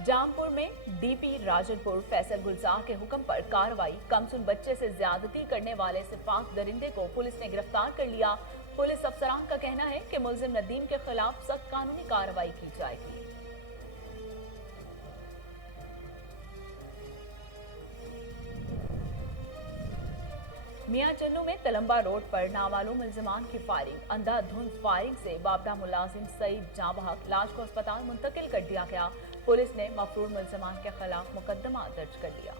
जामपुर में डीपी राजनपुर फैसल गुलजार के हुक्म पर कार्रवाई। कमसुन बच्चे से ज्यादती करने वाले सिफाक दरिंदे को पुलिस ने गिरफ्तार कर लिया। पुलिस अफसरान का कहना है कि मुलजिम नदीम के खिलाफ सख्त कानूनी कार्रवाई की जाएगी। मियां चन्नू में तलंबा रोड पर नामालूम मुलजिमान की फायरिंग। अंधाधुंध फायरिंग से बाबदा मुलाजिम सईद जाँ बहक। लाश को अस्पताल मुंतकिल कर दिया गया। पुलिस ने मफरूर मुलजिमान के खिलाफ मुकदमा दर्ज कर लिया।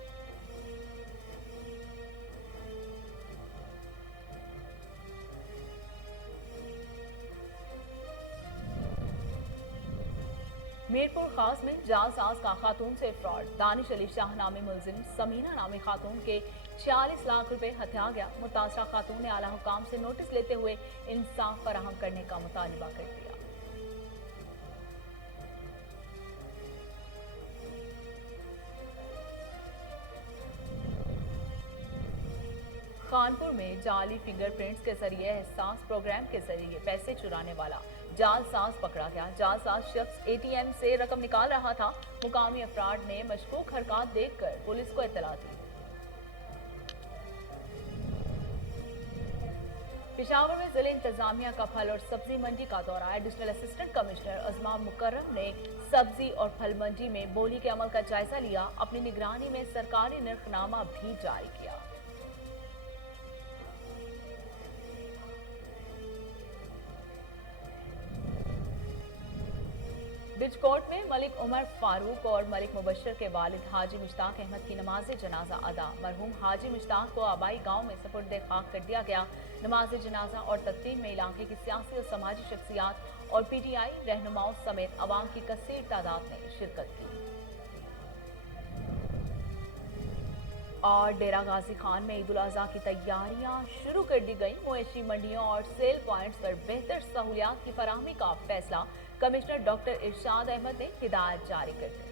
मीरपुर खास में जालसाज का खातून से फ्रॉड। दानिश अली शाह नामी मुलजिम समीना नामी खातून के 46 लाख रुपए हथिया गया। मुतासरा खातून ने आला हुकाम से नोटिस लेते हुए इंसाफ फराहम करने का मुतालबा कर दिया। कानपुर में जाली फिंगरप्रिंट्स के जरिए एहसास प्रोग्राम के जरिए पैसे चुराने वाला जालसाज पकड़ा गया। जालसाज शख्स एटीएम से रकम निकाल रहा था। मुकामी अफराद ने मशकूक हरकत देखकर पुलिस को इत्तला दी। पेशावर में जिले इंतजामिया का फल और सब्जी मंडी का दौरा। एडिशनल असिस्टेंट कमिश्नर अजमा मुकर्रम ने सब्जी और फल मंडी में बोली के अमल का जायजा लिया। अपनी निगरानी में सरकारी निर्खनामा भी जारी किया। बिजकोट में मलिक उमर फारूक और मलिक मुबशर के वालिद हाजी मुश्ताक अहमद की नमाज जनाजा अदा। मरहूम हाजी मुश्ताक को आबाई गांव में सपुर्द खाक कर दिया गया। नमाज जनाजा और तदफीन में इलाके की सियासी और समाजी शख्सियात और पीटीआई रहनुमाओं समेत अवाम की कसीर तादाद ने शिरकत की। और डेरा गाजी खान में ईद उल अजहा की तैयारियां शुरू कर दी गई। मवेशी मंडियों और सेल पॉइंट्स पर बेहतर सहूलियात की फराहमी का फैसला। कमिश्नर डॉक्टर इरशाद अहमद ने हिदायत जारी कर दी।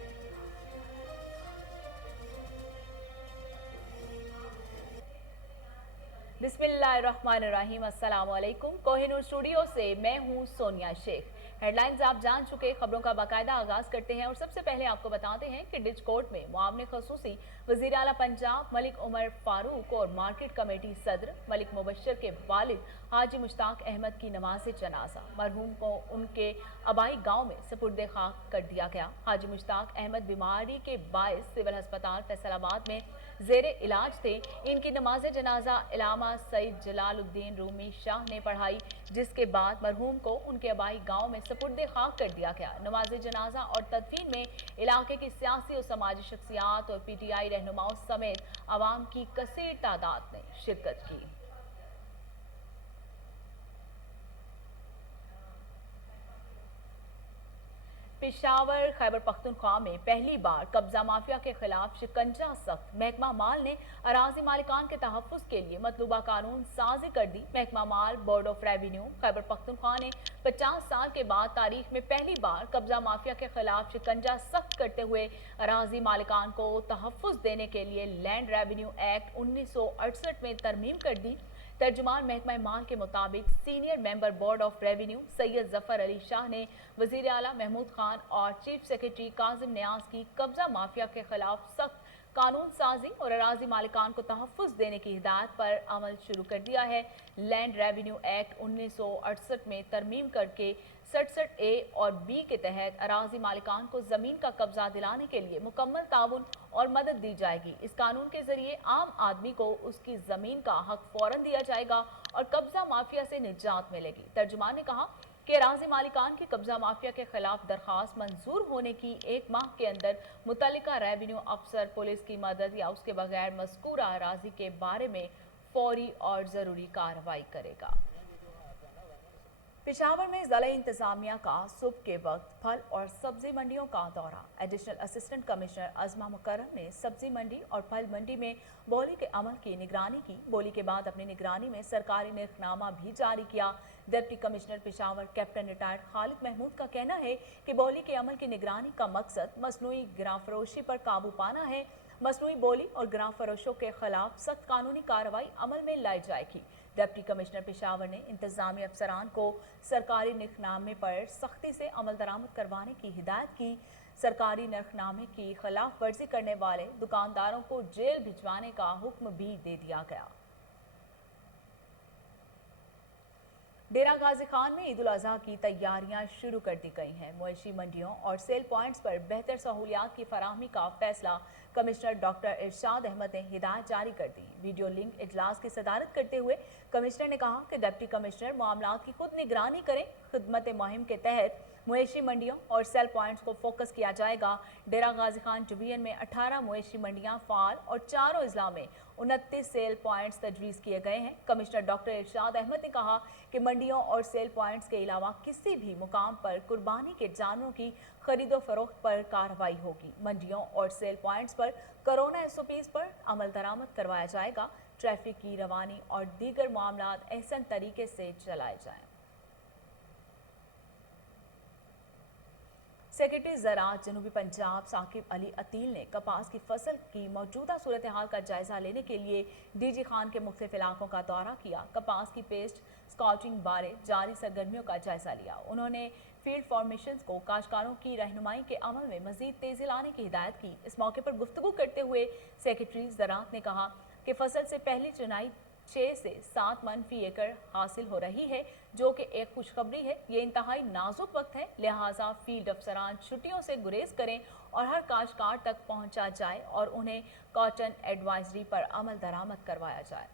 बिस्मिल्लाहिर्रहमानिर्रहीम। अस्सलाम वालेकुम। कोहिनूर स्टूडियो से मैं हूं सोनिया शेख। हेडलाइंस आप जान चुके, खबरों का बाकायदा आगाज करते हैं और सबसे पहले आपको बताते हैं कि डिजकोट में मुआवने खसूसी वजीर आला पंजाब मलिक उमर फारूक और मार्केट कमेटी सदर मलिक मुबशर के वालिद हाजी मुश्ताक अहमद की नमाज जनाजा। मरहूम को उनके आबाई गांव में सपुर्द खाक कर दिया गया। हाजी मुश्ताक अहमद बीमारी के बायस सिविल अस्पताल फैसलाबाद में जेरे इलाज थे। इनकी नमाज जनाजा इलामा सईद जलालुद्दीन रूमी शाह ने पढ़ाई, जिसके बाद मरहूम को उनके आबाई गांव में सपुर्द खाक कर दिया गया। नमाज जनाजा और तदफीन में इलाके की सियासी और समाजी शख्सियात और पीटीआई रहनुमाओं समेत आवाम की कसीर तादाद ने शिरकत की। पेशावर खैबर पख्तूनख्वा में पहली बार कब्जा माफिया के खिलाफ शिकंजा सख्त। महकमा माल ने अराजी मालिकान के तहफ्फुज के लिए मतलूबा कानून साजी कर दी। महकमा माल board of revenue Khyber Pakhtunkhwa ने 50 साल के बाद तारीख में पहली बार कब्जा माफिया के खिलाफ शिकंजा सख्त करते हुए अराजी मालिकान को तहफ्फुज देने के लिए लैंड रेवेन्यू एक्ट 1968 में तरमीम कर दी। तर्जुमान महकमा माल के मुताबिक senior member board of revenue Syed Zafar Ali Shah ने वजीर आला महमूद खान और चीफ सेक्रेटरी काजिम न्याज की कब्जा माफिया के खिलाफ सख्त कानून साजी और अराजी मालिकान को तहफ्फुज देने की हिदायत पर अमल शुरू कर दिया है। लैंड रेवेन्यू एक्ट 1968 में तरमीम करके 67 ए और बी के तहत अराजी मालिकान को जमीन का कब्जा दिलाने के लिए मुकम्मल ताउन और मदद दी जाएगी। इस कानून के जरिए आम आदमी को उसकी जमीन का हक फौरन दिया जाएगा और कब्जा माफिया से निजात मिलेगी। तर्जुमान ने कहा कि अराजी मालिकान की कब्जा माफिया के खिलाफ दरखास्त मंजूर होने की 1 माह के अंदर मुतल्लिका रेवेन्यू अफसर पुलिस की मदद या उसके बगैर मज़कूरा अराजी के बारे में फौरी और जरूरी कार्रवाई करेगा। पेशावर में ज़िला इंतजामिया का सुबह के वक्त फल और सब्जी मंडियों का दौरा। एडिशनल असिस्टेंट कमिश्नर अजमा मुकर्रम ने सब्जी मंडी और फल मंडी में बोली के अमल की निगरानी की। बोली के बाद अपनी निगरानी में सरकारी निर्खनामा भी जारी किया। Deputy commissioner Peshawar captain retired Khalid Mahmood का कहना है कि बोली के अमल की निगरानी का मकसद मसनूई गिरां फरोशी पर काबू पाना है। मसनूई बोली और गिरां फरोशों के खिलाफ सख्त कानूनी कार्रवाई अमल में लाई जाएगी। डिप्टी कमिश्नर पेशावर ने इंतजामी अफसरान को सरकारी निखनामे पर सख्ती से अमल दरामद करवाने की हिदायत की। सरकारी नरखनामे की खिलाफ वर्जी करने वाले दुकानदारों को जेल भिजवाने का हुक्म भी दे दिया गया। डेरा गाजी खान में ईद उल अजहा की तैयारियां शुरू कर दी गई हैं। मवेशी मंडियों और सेल पॉइंट्स पर बेहतर सहूलियात की फराहमी का फैसला कमिश्नर डॉक्टर इरशाद अहमद ने हिदायत जारी कर दी। वीडियो लिंक इजलास की सदारत करते हुए कमिश्नर ने कहा कि डिप्टी कमिश्नर मामलात की खुद निगरानी करें। खिदमत मुहिम के तहत मवेशी मंडियों और सेल पॉइंट्स को फोकस किया जाएगा। डेरा गाजी खान डिवीजन में 18 मवेशी मंडियां फाल और चारों अजला में 29 सेल पॉइंट्स तजवीज़ किए गए हैं। कमिश्नर डॉक्टर इरशाद अहमद ने कहा कि मंडियों और सेल पॉइंट्स के अलावा किसी भी मुकाम पर कुर्बानी के जानवरों की खरीदो फरोख्त पर कार्रवाई होगी। मंडियों और सेल पॉइंट्स पर कोरोना SOPs पर अमल दरामद करवाया जाएगा। ट्रैफिक की रवानी और दीगर मामलात एहसन तरीके से चलाए जाएं। सेक्रेटरी ज़राअत जनूबी पंजाब साकिब अली अतील ने कपास की फसल की मौजूदा सूरत हाल का जायजा लेने के लिए DG खान के मुख्तलिफ इलाकों का दौरा किया। कपास की पेस्ट स्काउटिंग बारे जारी सरगर्मियों का जायजा लिया। उन्होंने फील्ड फॉर्मेशंस को काश्तकारों की रहनुमाई के अमल में मजीद तेजी लाने की हिदायत की। इस मौके पर गुफ्तगू करते हुए सेक्रेटरी ज़राअत ने कहा कि फसल से पहली चुनाई 6 से 7 मन फी एकड़ हासिल हो रही है, जो कि एक खुशखबरी है। ये इंतहाई नाजुक वक्त है, लिहाजा फील्ड अफसरान छुट्टियों से गुरेज करें और हर काश्तकार तक पहुंचा जाए और उन्हें कॉटन एडवाइजरी पर अमल दरामद करवाया जाए।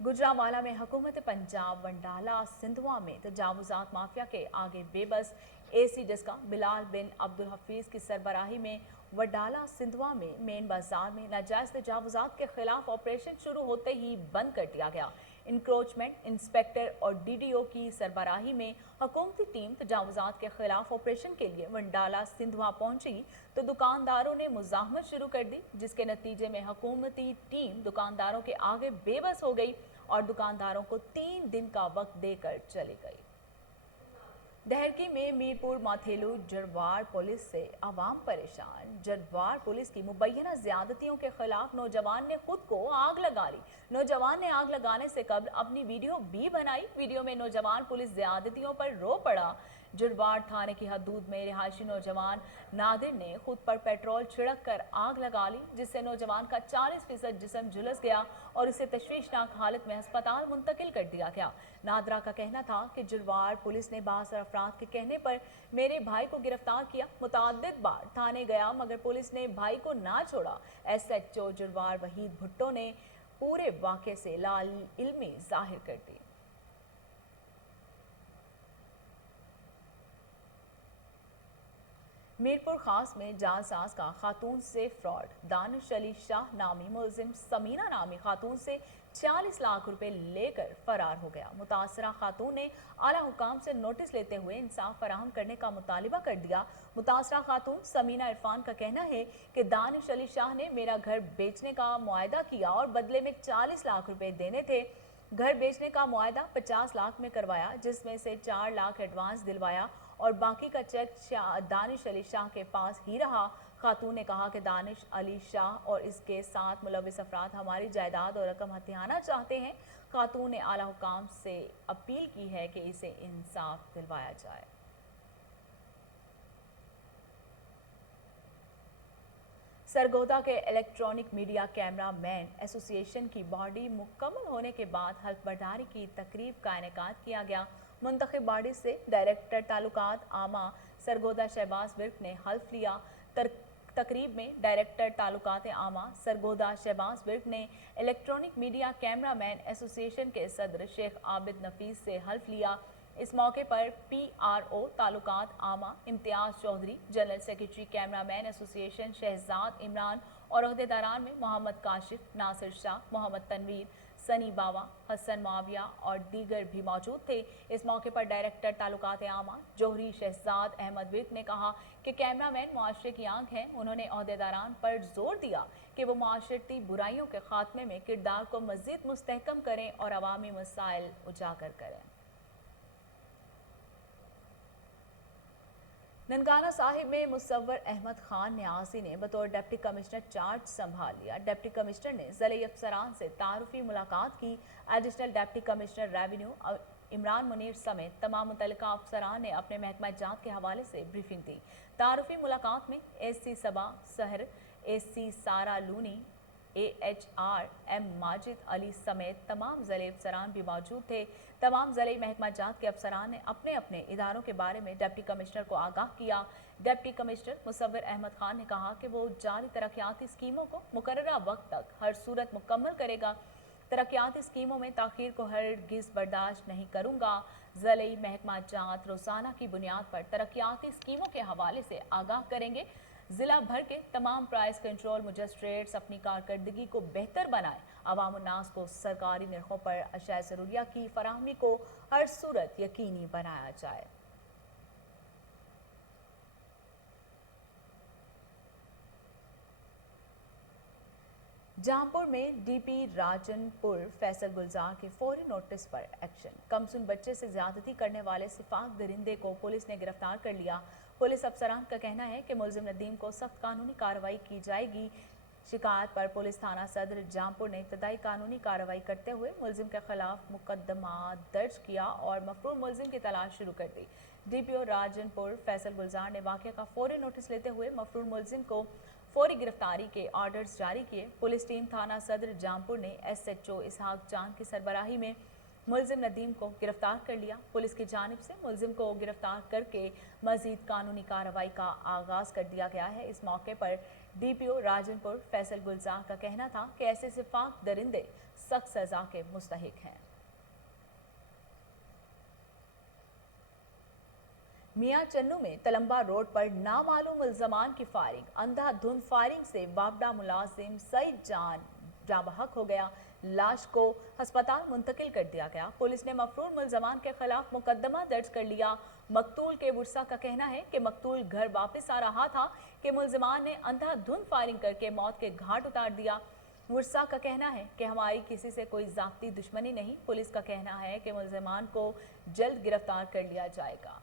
गुजरांवाला में हुकूमत पंजाब वंडाला सिंधवा में तजावुजात माफिया के आगे बेबस AC डिस्का बिलाल बिन अब्दुल हफीज की सरबराही में वडाला सिंधवा में मेन बाजार में नाजायज तजावुजात के खिलाफ ऑपरेशन शुरू होते ही बंद कर दिया गया। इंक्रोचमेंट इंस्पेक्टर और DDO की सरबराही में हुकूमती टीम तजावुजात के खिलाफ ऑपरेशन के लिए वंडाला सिंधवा पहुंची तो दुकानदारों ने मुजाहमत शुरू कर दी, जिसके नतीजे में हुकूमती टीम दुकानदारों के आगे बेबस हो गई और दुकानदारों को 3 दिन का वक्त देकर चली गई। दहरकी में मीरपुर माथेलू जरवार पुलिस से आवाम परेशान। जरवार पुलिस की मुबैना ज्यादतियों के खिलाफ नौजवान ने खुद को आग लगा ली। नौजवान ने आग लगाने से कबल अपनी वीडियो भी बनाई। वीडियो में नौजवान पुलिस ज्यादतियों पर रो पड़ा। जुरवार थाने की हदूद में रिहायशी नौजवान नादिर ने खुद पर पेट्रोल छिड़क कर आग लगा ली, जिससे नौजवान का 40% जिस्म झुलस गया और उसे तशवीशनाक हालत में अस्पताल मुंतकिल कर दिया गया। नादरा का कहना था कि जुरवार पुलिस ने बासर अफराद के कहने पर मेरे भाई को गिरफ्तार किया। मुताद्दिद बार थाने गया मगर पुलिस ने भाई को ना छोड़ा। SHO जुरवार वहीद भुट्टो ने पूरे वाक़े से लाइल्मी जाहिर कर दी। मीरपुर खास में जालसाज का खातून से फ्रॉड। दानिश अली शाह नामी मुलजिम समीना नामी खातून से 40 लाख रुपए लेकर फरार हो गया। मुतासरा खातून ने आला हुकाम से नोटिस लेते हुए इंसाफ फराहम करने का मुतालिबा कर दिया। मुतासरा खातून समीना इरफान का कहना है कि दानिश अली शाह ने मेरा घर बेचने का मुआहदा किया और बदले में 40 लाख रुपए देने थे। घर बेचने का मुआहदा 50 लाख में करवाया, जिसमें से 4 लाख एडवांस दिलवाया और बाकी का चेक दानिश अली शाह के पास ही रहा। खातून ने कहा कि दानिश अली शाह और इसके साथ मुलविस अफराद हमारी जायदाद और रकम हथियाना चाहते हैं। खातून ने आला हुकाम से अपील की है कि इसे इंसाफ दिलवाया जाए। सरगोदा के electronic media camera man association की बॉडी मुकम्मल होने के बाद हल्फ बर्दारी की तकरीब का इनेकाद किया गया। मुंतखब बॉडी से डायरेक्टर ताल्लुकात आमा सरगोदा शहबाज विर्क ने हल्फ लिया। तकरीब में डायरेक्टर ताल्लुकात आमा सरगोदा शहबाज विर्क ने electronic media camera man association के सदर शेख आबिद नफीस से हल्फ लिया। इस मौके पर PRO ताल्लुकात आमा Imtiaz Chaudhry, general secretary camera man association Shahzad Imran और अहदेदारान में मोहम्मद काशिफ, नासिर शाह, मोहम्मद तनवीर, सनी बावा, हसन माविया और दीगर भी मौजूद थे। इस मौके पर डायरेक्टर ताल्लुकात आमा जोहरी शहजाद अहमद विर्क ने कहा कि कैमरा मैन मुआशरे की आंख हैं। उन्होंने अहदेदारान पर जोर दिया कि वो मुआशरती बुराइयों के खात्मे में किरदार को मजीद मुस्तहकम करें और अवामी मसाइल उजागर करें। ननकाना साहिब में मुसव्वर अहमद खान न्यासी ने बतौर डिप्टी कमिश्नर चार्ज संभाल लिया। डिप्टी कमिश्नर ने ज़िले अफसरान से तारुफी मुलाकात की। Additional deputy commissioner revenue Imran Munir समेत तमाम मुतल्लिका अफसरान ने अपने महकमा जात के हवाले से ब्रीफिंग दी। तारुफी मुलाकात में एससी सबा सहर, एससी सारा लूनी, AHR M माजिद अली समेत तमाम ज़िले अफसरान भी मौजूद थे। तमाम ज़िले महकमा जात के अफसरान ने अपने अपने इदारों के बारे में डिप्टी कमिश्नर को आगाह किया। डिप्टी कमिश्नर मुसव्विर अहमद खान ने कहा कि वो जारी तरक्याती स्कीमों को मुकर्ररा वक्त तक हर सूरत मुकम्मल करेगा। तरक्याती स्कीमों में ताख़ीर को हरगिज़ बर्दाश्त नहीं करूँगा। ज़िले महकमा जात रोज़ाना की बुनियाद पर तरक्याती स्कीमों के हवाले से आगाह करेंगे। जिला भर के तमाम प्राइस कंट्रोल मजिस्ट्रेट्स अपनी कारकर्दगी को बेहतर बनाएं। अवाम उन्नास को सरकारी निरखों पर अशिया ज़रूरिया की फराहमी को हर सूरत यकीनी बनाया जाए। जहांपुर में डीपी राजनपुर फैसल गुलजार के फौरी नोटिस पर एक्शन। कमसुन बच्चे से ज्यादती करने वाले सिफाक दरिंदे को पुलिस ने गिरफ्तार कर लिया। पुलिस अफसरान का कहना है कि मुलजिम नदीम को सख्त कानूनी कार्रवाई की जाएगी। शिकायत पर पुलिस थाना सदर जहांपुर ने इब्तदाई कानूनी कार्रवाई करते हुए मुलजिम के खिलाफ मुकदमा दर्ज किया और मफरूर मुलजिम की तलाश शुरू कर दी। DPO राजनपुर फैसल गुलजार ने वाक़े का फौरी नोटिस लेते हुए मफरूर मुलजिम को फौरी गिरफ्तारी के ऑर्डर्स जारी किए। पुलिस टीम थाना सदर जहांपुर ने SHO इसहाक जान की सरबराही में मुलजिम नदीम को गिरफ्तार कर लिया। पुलिस की जानिब से मुलजिम को गिरफ्तार करके मजीद कानूनी कार्रवाई का आगाज कर दिया गया है। इस मौके पर DPO राजनपुर फैसल गुलजार का कहना था कि ऐसे सिफाक दरिंदे सख्त सजा के मुस्तहिक हैं। मियां चन्नू में तलंबा रोड पर नामालूम मुल्जमान की फायरिंग। अंधाधुंध फायरिंग से वापडा मुलाजिम सईद जान जाबहक हो गया। लाश को अस्पताल मुंतकिल कर दिया गया। पुलिस ने मफरूर मुल्जमान के खिलाफ मुकदमा दर्ज कर लिया। मकतूल के वर्सा का कहना है कि मकतूल घर वापस आ रहा था कि मुल्जमान ने अंधाधुंध फायरिंग करके मौत के घाट उतार दिया। वर्सा का कहना है कि हमारी किसी से कोई जाती दुश्मनी नहीं। पुलिस का कहना है कि मुल्जमान को जल्द गिरफ्तार कर लिया जाएगा।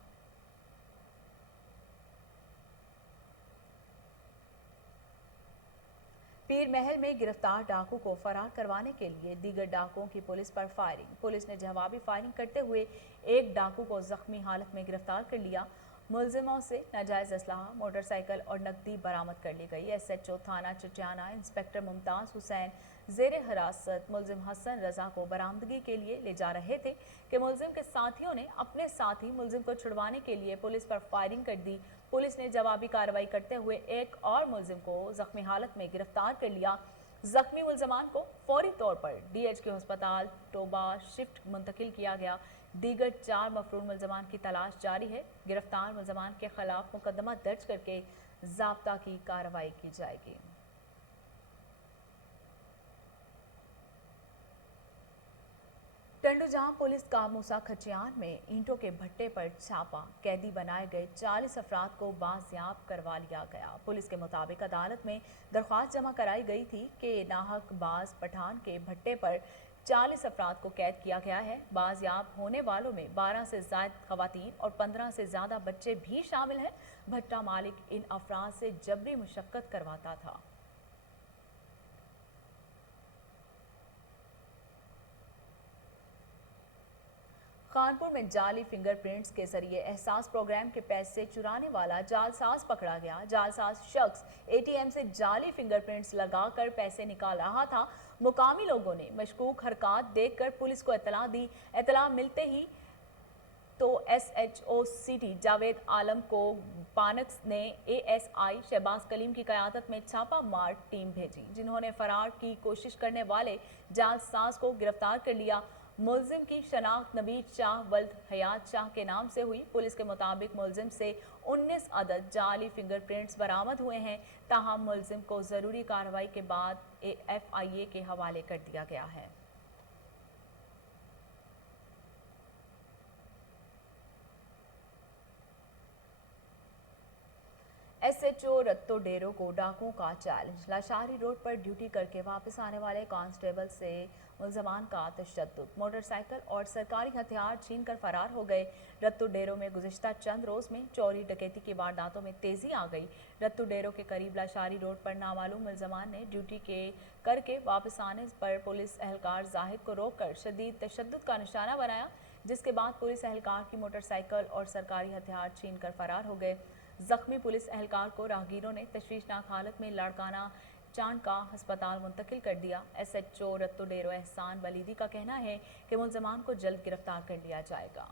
पीर महल में गिरफ्तार डाकू को फरार करवाने के लिए दीगर डाकुओं की पुलिस पर फायरिंग। पुलिस ने जवाबी फायरिंग करते हुए एक डाकू को जख्मी हालत में गिरफ्तार कर लिया। मुलजिमों से नाजायज असलहा, मोटरसाइकिल और नकदी बरामद कर ली गई। SHO थाना चटियाना इंस्पेक्टर मुमताज हुसैन जेर हिरासत मुलजिम हसन रजा को बरामदगी के लिए ले जा रहे थे कि मुलजिम के साथियों ने अपने साथी मुलजिम को छुड़वाने के लिए पुलिस पर फायरिंग कर दी। पुलिस ने जवाबी कार्रवाई करते हुए एक और मुलजिम को जख्मी हालत में गिरफ्तार कर लिया। जख्मी मुलजमान को फौरी तौर पर DHQ अस्पताल टोबा शिफ्ट मुंतकिल किया गया। दीगर 4 मफरूर मुलजमान की तलाश जारी है। गिरफ्तार मुलजमान के खिलाफ मुकदमा दर्ज करके ज़ाब्ता की कार्रवाई की जाएगी। टंडोजाम पुलिस का मूसा खचियान में ईंटों के भट्टे पर छापा। कैदी बनाए गए 40 अफराद को बाजियाब करवा लिया गया। पुलिस के मुताबिक अदालत में दरख्वास्त जमा कराई गई थी कि नाहक बाज पठान के भट्टे पर 40 अफराद को कैद किया गया है। बाजियाब होने वालों में 12 से ज़ायद खवातीन और 15 से ज़्यादा बच्चे भी शामिल हैं। भट्टा मालिक इन अफराद से जबरी मुशक्कत करवाता था। कानपुर में जाली फिंगरप्रिंट्स के जरिए एहसास प्रोग्राम के पैसे चुराने वाला जालसाज पकड़ा गया। जालसाज शख्स ATM से जाली फिंगरप्रिंट्स लगाकर पैसे निकाल रहा था। मुकामी लोगों ने मशकूक हरकत देखकर पुलिस को इत्तला दी। इत्तला मिलते ही तो SHO सिटी जावेद आलम को पानक्स ने ASI शहबाज कलीम की क़यादत में छापा मार टीम भेजी, जिन्होंने फरार की कोशिश करने वाले जालसाज को गिरफ्तार कर लिया। मुलजिम की शनाख्त नबीद शाह वल्द हयात शाह के नाम से हुई। पुलिस के मुताबिक मुलजिम से 19 अदद जाली फिंगरप्रिंट्स बरामद हुए हैं। ताहम मुलजिम को ज़रूरी कार्रवाई के बाद FIA के हवाले कर दिया गया है। SHO रत्तो डेरो को डाकुओं का चैलेंज। लाशारी रोड पर ड्यूटी करके वापस आने वाले कांस्टेबल से मुल्जमान का तशद्दुद। मोटरसाइकिल और सरकारी हथियार छीन कर फरार हो गए। रत्तो डेरो में गुज़िश्ता चंद रोज़ में चोरी डकैती की वारदातों में तेज़ी आ गई। रत्तो डेरो के करीब लाशारी रोड पर नामालूम मुल्जमान ने ड्यूटी के करके वापस आने पर पुलिस एहलकार जाहिद को रोककर शदीद तशद्दुद का निशाना बनाया। जिसके बाद पुलिस एहलकार की मोटरसाइकिल और सरकारी हथियार छीन कर फरार हो गए। जख्मी पुलिस एहलकार को राहगीरों ने तशवीशनाक हालत में लाड़काना चांडका अस्पताल मुंतकिल कर दिया। SHO रत्तो डेरो एहसान वलीदी का कहना है कि मुलजमान को जल्द गिरफ्तार कर लिया जाएगा।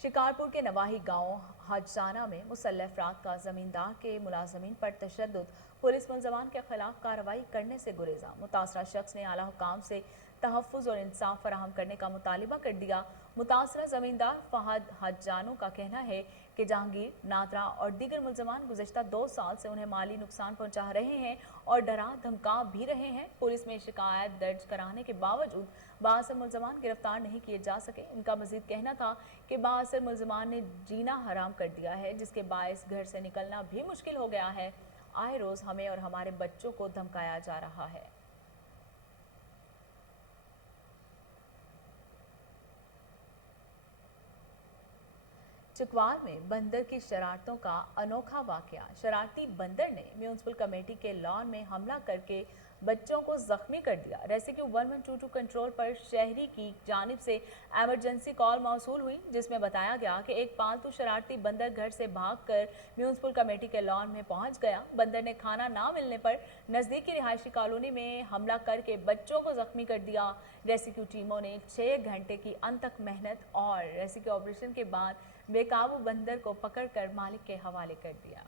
शिकारपुर के नवाही गांव हजसाना में मुसल्लह अफराद का जमींदार के मुलाजमीन पर तशद्दुद, पुलिस मुलजमान के खिलाफ कार्रवाई करने से गुरेजा। मुतासरा शख्स ने आला हुकाम से तहफ़्फ़ुज़ और इंसाफ फराहम करने का मुतालिबा कर दिया। मुतासरा जमींदार फहद हज्जानू का कहना है कि जहांगीर, नादरा और दीगर मुलजमान गुज़श्ता 2 साल से उन्हें माली नुकसान पहुंचा रहे हैं और डरा धमका भी रहे हैं। पुलिस में शिकायत दर्ज कराने के बावजूद बाअसर मुलजमान गिरफ्तार नहीं किए जा सके। इनका मजीद कहना था कि बाअसर मुलजमान ने जीना हराम कर दिया है, जिसके बायस घर से निकलना भी मुश्किल हो गया है। आए रोज़ हमें और हमारे बच्चों को धमकाया जा रहा है। चिकवाल में बंदर की शरारतों का अनोखा वाकया। शरारती बंदर ने म्यूनिसिपल कमेटी के लॉन में हमला करके बच्चों को जख्मी कर दिया। रेस्क्यू 1122 कंट्रोल पर शहरी की जानिब से एमरजेंसी कॉल मौसूल हुई, जिसमें बताया गया कि एक पालतू शरारती बंदर घर से भागकर म्यूनिसिपल कमेटी के लॉन में पहुंच गया। बंदर ने खाना ना मिलने पर नज़दीकी रिहायशी कॉलोनी में हमला करके बच्चों को जख्मी कर दिया। रेस्क्यू टीमों ने 6 घंटे की अनथक मेहनत और रेस्क्यू ऑपरेशन के बाद बेकाबू बंदर को पकड़कर मालिक के हवाले कर दिया।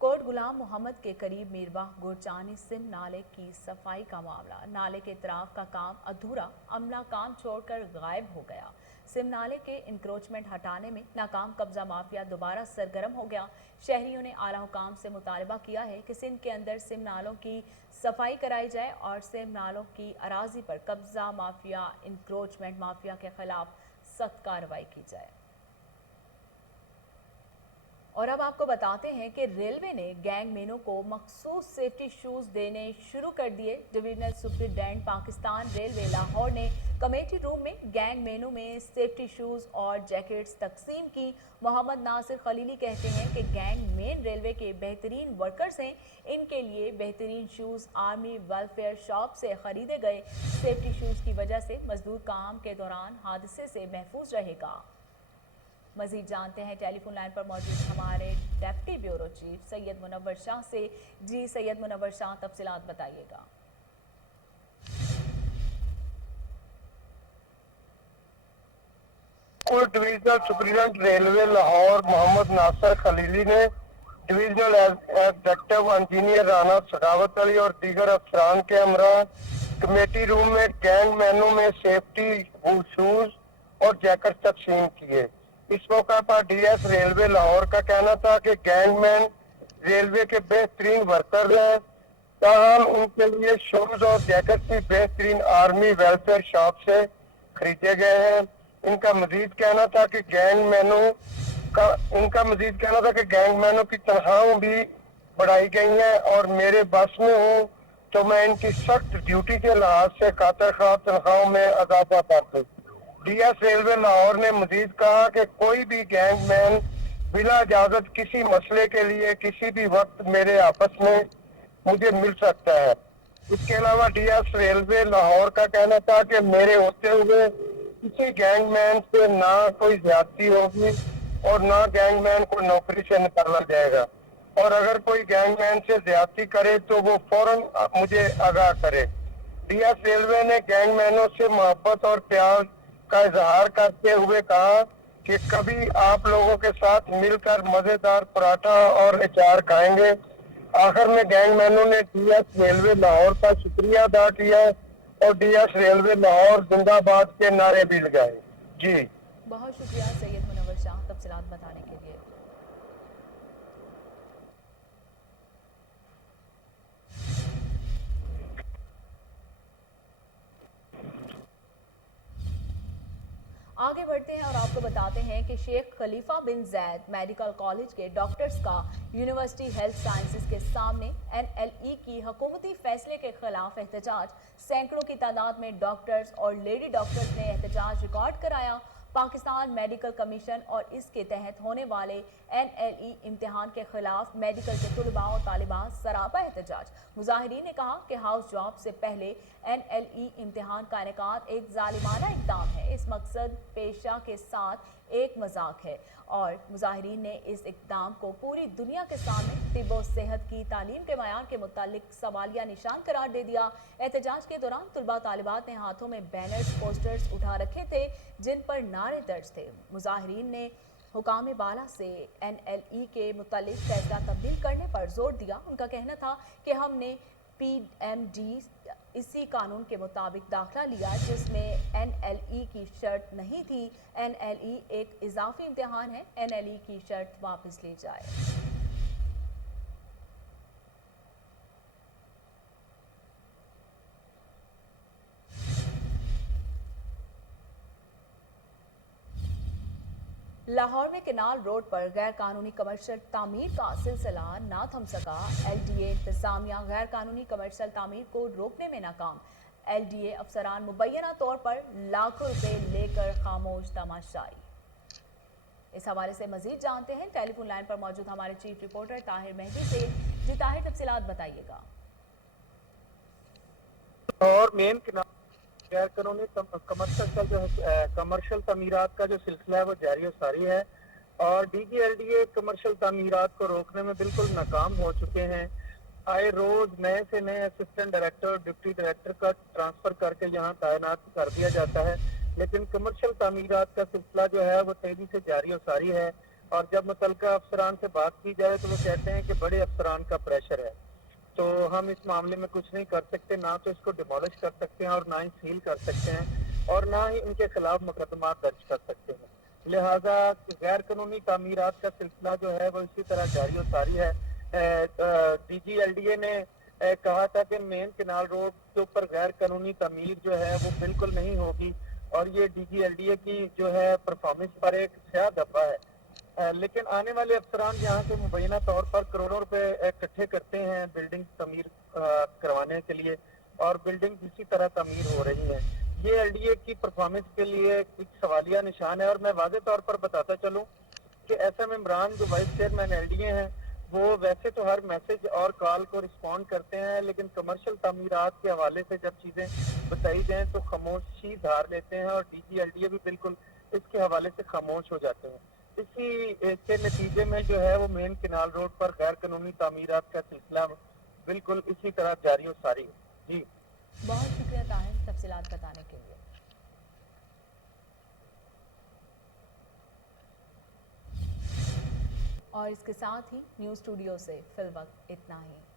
कोट गुलाम मोहम्मद के करीब मीरबाह गुरचानी सिम नाले की सफाई का मामला। नाले के इतराफ का काम अधूरा, अमला काम छोड़कर गायब हो गया। सिम नाले के इंक्रोचमेंट हटाने में नाकाम कब्जा माफिया दोबारा सरगर्म हो गया। शहरियों ने आला हुकाम से मुतालबा किया है कि सिंध के अंदर सिम नालों की सफाई कराई जाए और सिम नालों की अराजी पर कब्जा माफिया, इंक्रोचमेंट माफिया के खिलाफ सख्त कार्रवाई की जाए। और अब आपको बताते हैं कि रेलवे ने गैंगमैनों को मखसूस सेफ्टी शूज देने शुरू कर दिए। Divisional superintendent Pakistan railway Lahore ने कमेटी रूम में गैंगमैनों में सेफ्टी शूज और जैकेट्स तकसीम की। मोहम्मद नासिर खलीली कहते हैं कि गैंगमैन रेलवे के बेहतरीन वर्कर्स हैं। इनके लिए बेहतरीन शूज आर्मी वेलफेयर शॉप से खरीदे गए। सेफ्टी शूज की वजह से मजदूर काम के दौरान हादसे से महफूज रहेगा। मजीद जानते हैं टेलीफोन लाइन पर मौजूद हमारे deputy bureau chief Syed Munawar Shah से। जी सैयद मुनव्वर शाह, तफसीलात बताइएगा। Divisional superintendent railway Lahore Muhammad Nasir Khalili ने divisional executive engineer Rana Sakhawat Ali और दीगर अफसरान के हमरा कमेटी रूम में गैंगमैनों में सेफ्टी शूज और जैकेट तकसीम किए। इस मौका पर DS रेलवे लाहौर का कहना था कि गैंगमैन रेलवे के बेहतरीन वर्कर हैं, ताहम उनके लिए शूज और जैकेट भी बेहतरीन आर्मी वेलफेयर शॉप से खरीदे गए हैं। इनका मजीद कहना था कि गैंगमैनों की तनख्वाहें भी बढ़ाई गई हैं और मेरे बस में हूँ तो मैं इनकी सख्त ड्यूटी के लिहाज से खातिर खा तनख्वाहों में इजाफा कर दूँ। DS रेलवे लाहौर ने मजीद कहा कि कोई भी गैंगमैन बिना इजाजत किसी मसले के लिए किसी भी वक्त मेरे आपस में मुझे मिल सकता है। इसके अलावा DS रेलवे लाहौर का कहना था कि मेरे होते हुए किसी गैंगमैन से ना कोई ज्यादती होगी और ना गैंगमैन को नौकरी से निकाला जाएगा, और अगर कोई गैंगमैन से ज्यादती करे तो वो फौरन मुझे आगाह करे। DS रेलवे ने गैंगमैनों से मोहब्बत और प्यार का इजहार करते हुए कहा कि कभी आप लोगों के साथ मिलकर मजेदार पराठा और अचार खाएंगे। आखिर में गैंगमैनों ने DS रेलवे लाहौर का शुक्रिया अदा किया और DS रेलवे लाहौर जिंदाबाद के नारे भी लगाए। जी बहुत शुक्रिया सैयद मुनव्वर शाह तफसीलात बताने के लिए। आगे बढ़ते हैं और आपको बताते हैं कि शेख खलीफा बिन जैद मेडिकल कॉलेज के डॉक्टर्स का यूनिवर्सिटी हेल्थ साइंसेज के सामने NLE की हुकूमती फैसले के खिलाफ एहतजाज। सैकड़ों की तादाद में डॉक्टर्स और लेडी डॉक्टर्स ने एहतजाज रिकॉर्ड कराया। پاکستان میڈیکل کمیشن اور اس کے تحت ہونے والے NLE امتحان کے خلاف میڈیکل کے طلباء اور طالبات سراپا احتجاج۔ مظاہرین نے کہا کہ ہاؤس جاب سے پہلے NLE امتحان کا انعقاد ایک ظالمانہ اقدام ہے۔ اس مقصد پیشہ کے ساتھ ایک مذاق ہے اور مظاہرین نے اس اقدام کو پوری دنیا کے سامنے طب و صحت کی تعلیم کے معیار کے متعلق سوالیہ نشان قرار دے دیا۔ احتجاج کے دوران طلباء طالبات نے ہاتھوں میں بینرز پوسٹرز اٹھا رکھے تھے جن پر نعرے درج تھے۔ مظاہرین نے حکام بالا سے NLE کے متعلق فیصلہ تبدیل کرنے پر زور دیا۔ ان کا کہنا تھا کہ ہم نے PMD اسی قانون کے مطابق داخلہ لیا جس میں NLE کی شرط نہیں تھی۔ NLE ایک اضافی امتحان ہے۔ NLE کی شرط واپس لی جائے۔ لاہور میں کینال روڈ پر غیر قانونی کمرشل تعمیر کا سلسلہ نہ تھم سکا۔ LDA انتظامیہ غیر قانونی کمرشل تعمیر کو روکنے میں ناکام۔ LDA افسران مبینہ طور پر لاکھوں روپے لے کر خاموش تماشائی۔ اس حوالے سے مزید جانتے ہیں ٹیلی فون لائن پر موجود ہمارے چیف رپورٹر طاہر مہدی سے۔ جی طاہر، تفصیلات بتائیے گا۔ اور مین غیر قانونی کمرشل تعمیرات کا جو سلسلہ ہے وہ جاری و ساری ہے اور DGLDA کمرشل تعمیرات کو روکنے میں بالکل ناکام ہو چکے ہیں۔ آئے روز نئے سے نئے اسسٹنٹ ڈائریکٹر ڈپٹی ڈائریکٹر کا ٹرانسفر کر کے یہاں تعینات کر دیا جاتا ہے، لیکن کمرشل تعمیرات کا سلسلہ جو ہے وہ تیزی سے جاری و ساری ہے اور جب متعلقہ افسران سے بات کی جائے تو وہ کہتے ہیں کہ بڑے افسران کا پریشر ہے، تو ہم اس معاملے میں کچھ نہیں کر سکتے، نہ تو اس کو ڈیمولش کر سکتے ہیں اور نہ ہی سیل کر سکتے ہیں اور نہ ہی ان کے خلاف مقدمات درج کر سکتے ہیں۔ لہٰذا غیر قانونی تعمیرات کا سلسلہ جو ہے وہ اسی طرح جاری و ساری ہے۔ DGLDA نے کہا تھا کہ مین کینال روڈ کے اوپر غیر قانونی تعمیر جو ہے وہ بالکل نہیں ہوگی اور یہ DGLDA کی جو ہے پرفارمنس پر ایک سیاہ دھبا ہے، لیکن آنے والے افسران یہاں سے مبینہ طور پر کروڑوں روپے اکٹھے کرتے ہیں بلڈنگ تعمیر کروانے کے لیے اور بلڈنگ اسی طرح تعمیر ہو رہی ہے۔ یہ LDA کی پرفارمنس کے لیے ایک سوالیہ نشان ہے اور میں واضح طور پر بتاتا چلوں کہ SM عمران جو وائس چیئرمین LDA ہیں وہ ویسے تو ہر میسج اور کال کو رسپونڈ کرتے ہیں، لیکن کمرشل تعمیرات کے حوالے سے جب چیزیں بتائی جائیں تو خاموشی دھار لیتے ہیں اور DGLDA بھی بالکل اس کے حوالے سے خاموش ہو جاتے ہیں۔ اسی کے نتیجے میں جو ہے وہ مین کینال روڈ پر غیر قانونی تعمیرات کا سلسلہ بالکل اسی طرح جاری و ساری ہے۔ جی بہت شکریہ طاہر تفصیلات بتانے کے لیے۔ اور اس کے ساتھ ہی نیوز اسٹوڈیو سے فی الوقت اتنا ہی۔